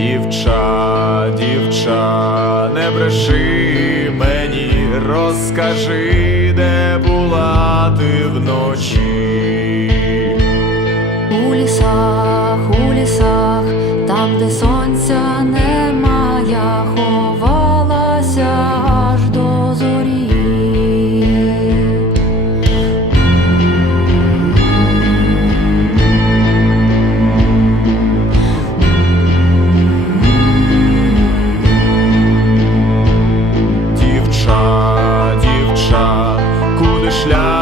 Дівча, дівча, не бреши мені, розкажи, де була ти вночі. У лісах, у лісах, там, де сонця шлях.